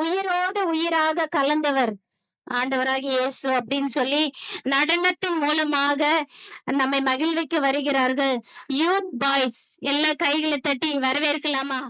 உயிரோடு உயிராக கலந்தவர் ஆண்டவராகிய இயேசு அப்படின்னு சொல்லி நடனத்தின் மூலமாக நம்மை மகிழ்விக்க வருகிறார்கள். யூத் பாய்ஸ் எல்லா கைகளை தட்டி வரவேற்கலாமா?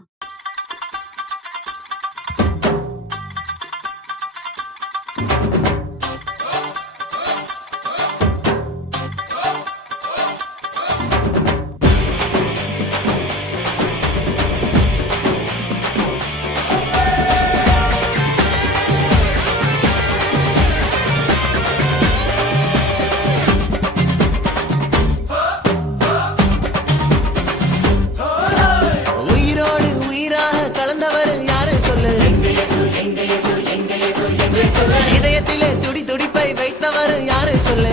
இதயத்திலே துடி துடிப்பை வைத்தவர் யாரு சொல்லு?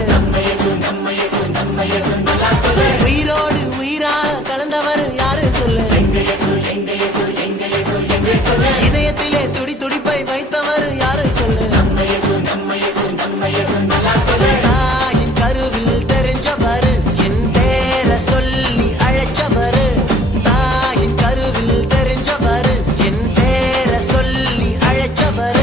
உயிரோடு உயிராக கலந்தவர் யாரு சொல்லு? இதயத்திலே துடி துடிப்பை வைத்தவர் யாரு சொல்லு? தாயின் கருவில் தெரிஞ்சவர், என் பேர சொல்லி அழைச்சவர். தாயின் கருவில் தெரிஞ்சவர், என் பேர சொல்லி அழைச்சவர்.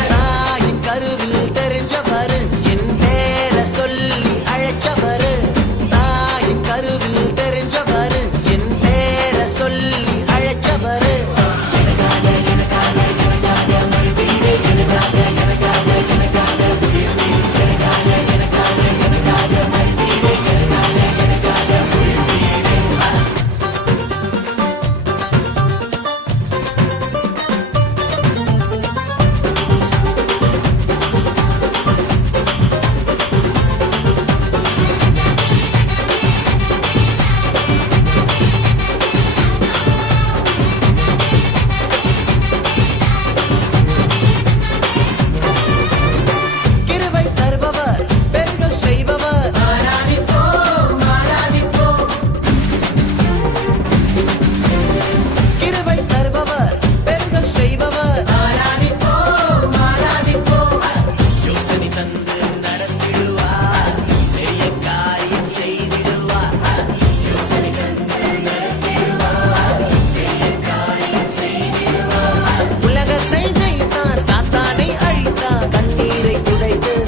தாயின் கருவில் தெரிஞ்சவர், என் பேர சொல்லி அழைச்சவர். தாயின் கருவில் தெரிஞ்சவர், என் பேர சொல்லி அழைச்சவர்.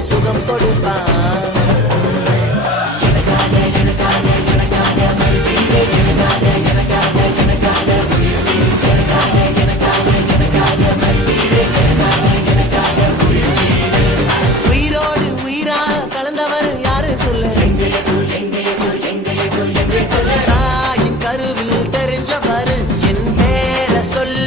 சுகம் கொடுப்பான். உயிரோடு உயிராக கலந்தவர் யாரு சொல்லு? தாயின் கருவில் தெரிஞ்சவர், என் பேர சொல்லு.